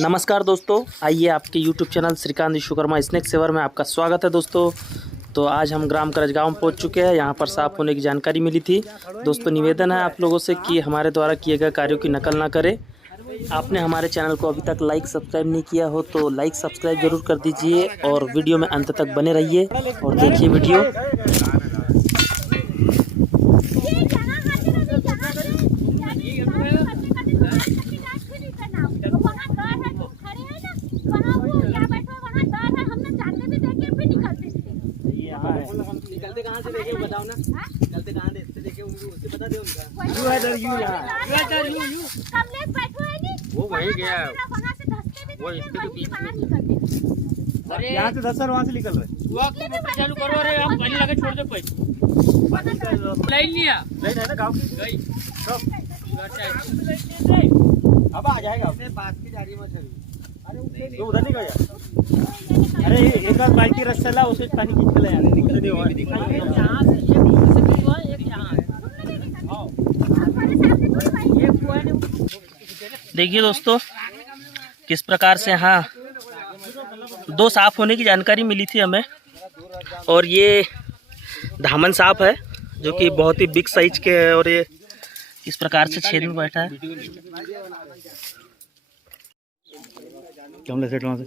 नमस्कार दोस्तों, आइए आपके YouTube channel Shrikant Vishwakarma snack saver में आपका स्वागत है दोस्तों। तो आज हम ग्राम करजगांव में पहुंच चुके हैं। यहाँ पर साफ होने की जानकारी मिली थी। दोस्तों निवेदन है आप लोगों से कि हमारे द्वारा किए गए कार्यों की नकल ना करें। आपने हमारे चैनल को अभी तक लाइक सब्सक्राइब नहीं किया हो तो लाइक सब्सक्राइब जरूर कर दीजिए और वीडियो में अंत तक बने रहिए और देखिए वीडियो। निकलते कहाँ से देखे बताओ ना। निकलते कहाँ से देखे उनको उससे बता दे उनका। वो वहीं गया है। वो इसके के बीच में। अरे यहाँ से 10 साल वहाँ से निकल रहे। वो चालू करो। अरे हम पहले लगे छोड़ दे पैसे। लाइन लिया। लाइन है ना गाँव की। गई। अब आ जाएगा। बात की जा रही मत अभी। तो उधर नहीं गया। अरे एक बार बाल्टी रस चला उसे पानी खींच ले यार निकल दे और देखिए दोस्तों किस प्रकार से यहाँ दो साफ होने की जानकारी मिली थी हमें और ये धामन साफ है जो कि बहुत ही बिग साइज के है और ये इस प्रकार से छेद में बैठा है। कैमरा सेट वहाँ से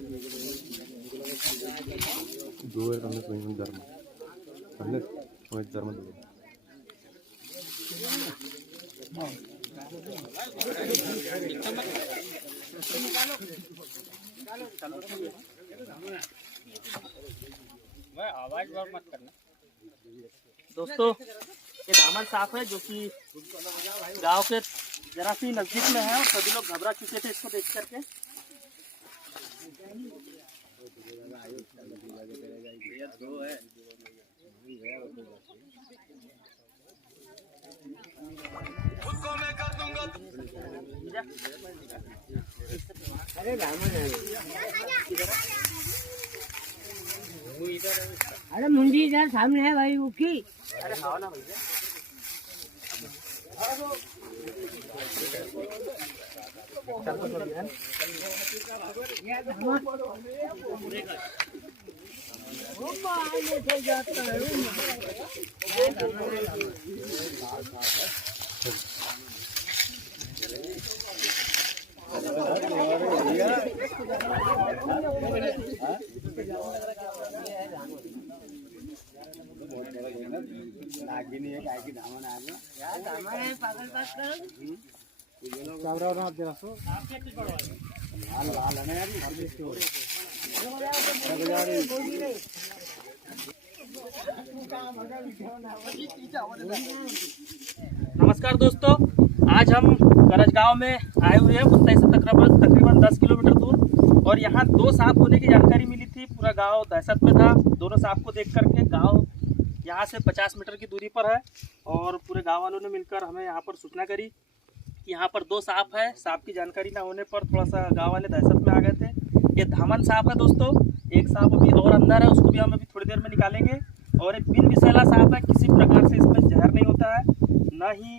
आवाज मत करना दोस्तों। ये दामन साफ है जो कि गांव के जरा सी नजदीक में है और सभी लोग घबरा चुके थे इसको देख करके। अरे रामन है। अरे मुंडी इधर सामने है भाई वो की। अरे हाँ ना भैया नमस्कार दोस्तों, आज हम करजगांव में आए हुए हैं। मुत्तई से तकरीबन 10 किलोमीटर दूर और यहाँ दो सांप होने की जानकारी मिली थी। पूरा गांव दहशत में था। दोनों सांप को देख करके गांव यहाँ से 50 मीटर की दूरी पर है और पूरे गांव वालों ने मिलकर हमें यहाँ पर सूचना करी कि यहाँ पर दो सांप है। सांप की जानकारी ना होने पर थोड़ा सा गाँव वाले दहशत में आ गए थे। ये धामन सांप है दोस्तों। एक सांप अभी और अंदर है, उसको भी हम अभी थोड़ी देर में निकालेंगे। और एक बिन विषैला सांप है, किसी प्रकार से इसमें जहर नहीं होता है, न ही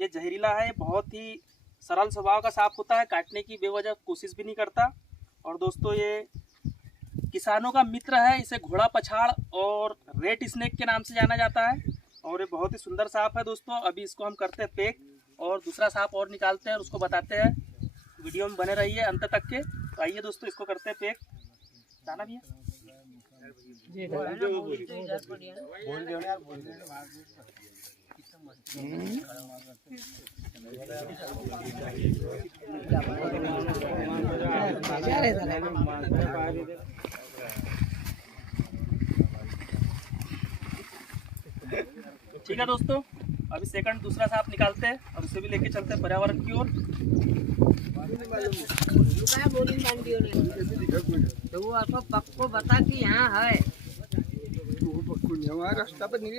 ये जहरीला है। बहुत ही सरल स्वभाव का सांप होता है, काटने की बेवजह कोशिश भी नहीं करता। और दोस्तों ये किसानों का मित्र है। इसे घोड़ा पछाड़ और रेड स्नेक के नाम से जाना जाता है और ये बहुत ही सुंदर सांप है दोस्तों। अभी इसको हम करते हैं पैक और दूसरा सांप और निकालते हैं और उसको बताते हैं। वीडियो में बने रहिए अंत तक के। तो आइए दोस्तों इसको करते हैं पैक। जाना भी है ठीक है दोस्तों। अभी सेकंड दूसरा सांप निकालते हैं और उसे भी लेके चलते हैं पर्यावरण की ओर। तो वो आपको पक्को बता कि यहाँ है। रास्ता पर नहीं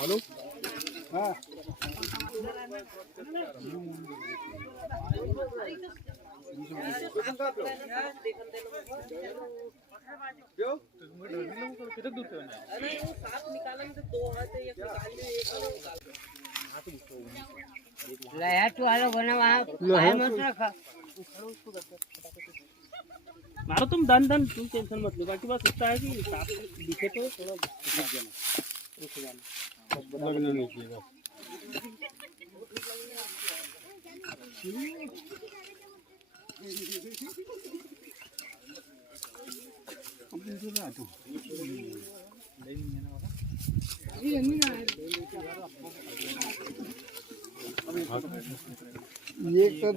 हेलो हाँ मारो तुम दन दन, तुम टेंशन मत लो, बाकी बस इतना है कि सांप दिखे तो थोड़ा रुक जाना, लगना नहीं चाहिए। ये कर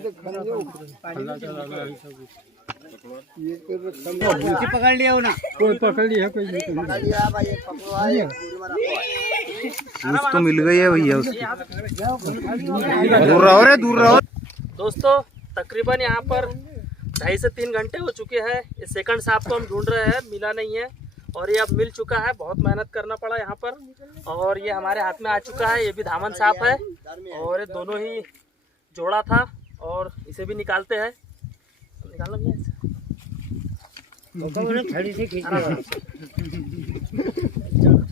पकड़ लिया हो ना, कोई पकड़ लिया, कोई पकड़ लिया भाई, तो मिल गई है भैया, दूर रहो रे, दूर रहो। दोस्तों तकरीबन यहाँ पर 2.5 से 3 घंटे हो चुके हैं। इस सेकंड सांप को हम ढूंढ रहे हैं, मिला नहीं है और ये अब मिल चुका है। बहुत मेहनत करना पड़ा यहाँ पर और ये हमारे हाथ में आ चुका है। ये भी धामन सांप है और ये दोनों ही जोड़ा था और इसे भी निकालते हैं। निकालना भी है, छड़ी से खींच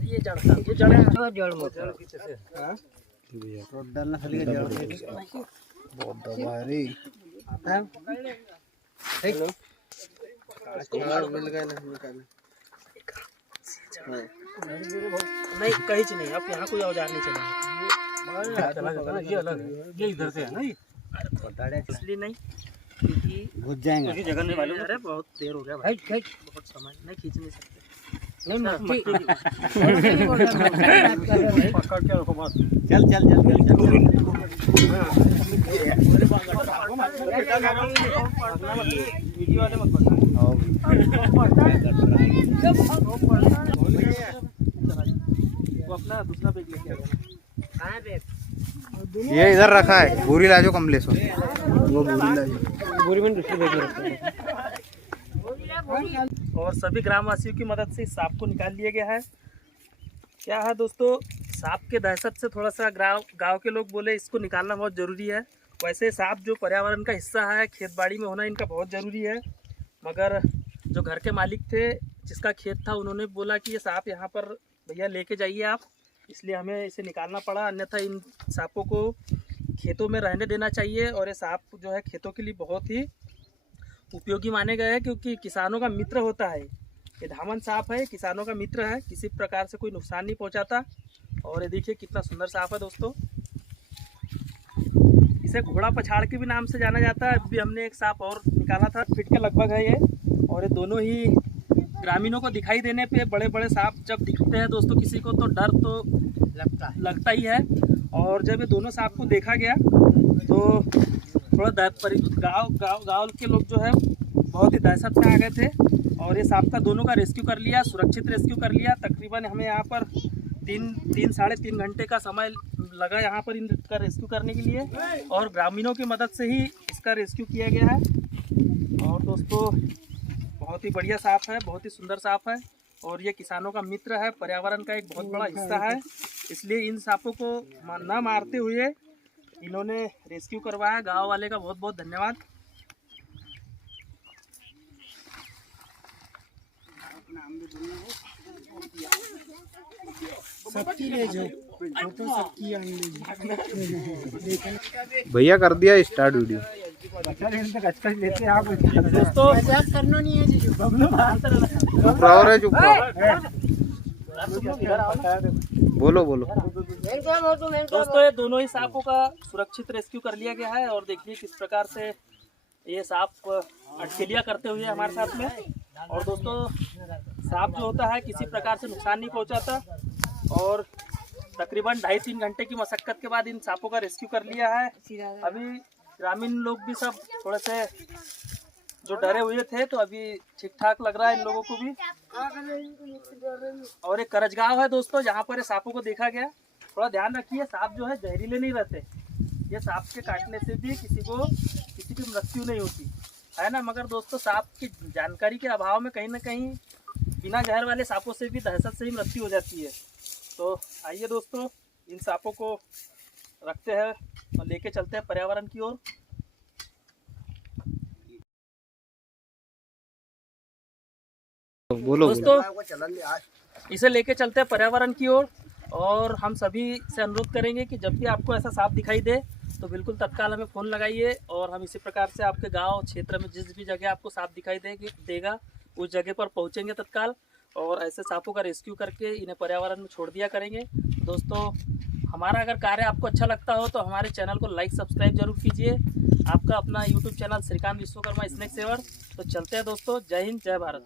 ये जड़ डालना खाली का जड़ बहुत दबा रे। मिल गए ना, नहीं कहीं नहीं, अब यहाँ कोई औजार नहीं चलेगा। ये अलग है, ये इधर से है ना, ये इसलिए नहीं क्योंकि घुस जाएंगे, जगह नहीं मालूम। अरे बहुत देर हो गया भाई, बहुत समय नहीं, खींच नहीं सकते। नहीं पकड़ के रखो बस। चल चल चल वीडियो वाले मत पकड़ना। वो अपना दूसरा बैग लेके आ जाना। कहाँ बैग? ये इधर रखा है, बोरी लाजो कमलेश, वो बोरी में दूसरे बैग में रखो। और सभी ग्रामवासियों की मदद से इस सांप को निकाल लिया गया है। क्या है दोस्तों, सांप के दहशत से थोड़ा सा गांव के लोग बोले इसको निकालना बहुत ज़रूरी है। वैसे सांप जो पर्यावरण का हिस्सा है, खेत बाड़ी में होना इनका बहुत ज़रूरी है, मगर जो घर के मालिक थे जिसका खेत था उन्होंने बोला कि ये सांप यहाँ पर भैया लेके जाइए आप, इसलिए हमें इसे निकालना पड़ा। अन्यथा इन सांपों को खेतों में रहने देना चाहिए और ये सांप जो है खेतों के लिए बहुत ही उपयोगी माने गए हैं, क्योंकि किसानों का मित्र होता है। ये धामन सांप है, किसानों का मित्र है, किसी प्रकार से कोई नुकसान नहीं पहुंचाता। और ये देखिए कितना सुंदर सांप है दोस्तों। इसे घोड़ा पछाड़ के भी नाम से जाना जाता है। अभी हमने एक सांप और निकाला था, फीट के लगभग है ये, और ये दोनों ही ग्रामीणों को दिखाई देने पे बड़े बड़े सांप जब दिखते हैं दोस्तों किसी को तो डर तो लगता ही है। और जब ये दोनों सांप को देखा गया तो थोड़ा गाँव के लोग जो है बहुत ही दहशत में आ गए थे और ये सांप का दोनों का रेस्क्यू कर लिया, सुरक्षित रेस्क्यू कर लिया। तकरीबन हमें यहाँ पर 3 3.5 घंटे का समय लगा यहाँ पर इनका रेस्क्यू करने के लिए और ग्रामीणों की मदद से ही इसका रेस्क्यू किया गया है। और दोस्तों बहुत ही बढ़िया सांप है, बहुत ही सुंदर सांप है और ये किसानों का मित्र है, पर्यावरण का एक बहुत बड़ा हिस्सा है। इसलिए इन सांपों को न मारते हुए इन्होंने रेस्क्यू करवाया। गांव वाले का बहुत बहुत धन्यवाद। भैया कर दिया स्टार्ट वीडियो। दोस्तों चुप रहो रे, चुप रहो, बोलो बोलो। दोस्तों ये दोनों ही सांपों का सुरक्षित रेस्क्यू कर लिया गया है और देखिए किस प्रकार से ये सांप अटकेलियाँ करते हुए हमारे साथ में। और दोस्तों सांप जो होता है किसी प्रकार से नुकसान नहीं पहुंचाता और तकरीबन 2.5-3 घंटे की मशक्कत के बाद इन सांपों का रेस्क्यू कर लिया है। अभी ग्रामीण लोग भी सब थोड़े से जो डरे हुए थे तो अभी ठीक ठाक लग रहा है इन लोगों को भी। और एक करजगांव है दोस्तों जहाँ पर सांपों को देखा गया। थोड़ा ध्यान रखिए, सांप जो है जहरीले नहीं रहते, ये सांप के काटने से भी किसी की मृत्यु नहीं होती है ना। मगर दोस्तों सांप की जानकारी के अभाव में कहीं ना कहीं बिना जहर वाले सांपों से भी दहशत से ही मृत्यु हो जाती है। तो आइए दोस्तों इन सांपों को रखते हैं और लेके चलते हैं पर्यावरण की ओर। बोलो दोस्तों इसे लेके चलते हैं पर्यावरण की ओर। और हम सभी से अनुरोध करेंगे कि जब भी आपको ऐसा सांप दिखाई दे तो बिल्कुल तत्काल हमें फ़ोन लगाइए। और हम इसी प्रकार से आपके गांव क्षेत्र में जिस भी जगह आपको सांप दिखाई देगा उस जगह पर पहुंचेंगे तत्काल, और ऐसे सांपों का रेस्क्यू करके इन्हें पर्यावरण में छोड़ दिया करेंगे। दोस्तों हमारा अगर कार्य आपको अच्छा लगता हो तो हमारे चैनल को लाइक सब्सक्राइब जरूर कीजिए। आपका अपना YouTube channel Shrikant Vishwakarma snake saver. तो चलते हैं दोस्तों, जय हिंद जय भारत।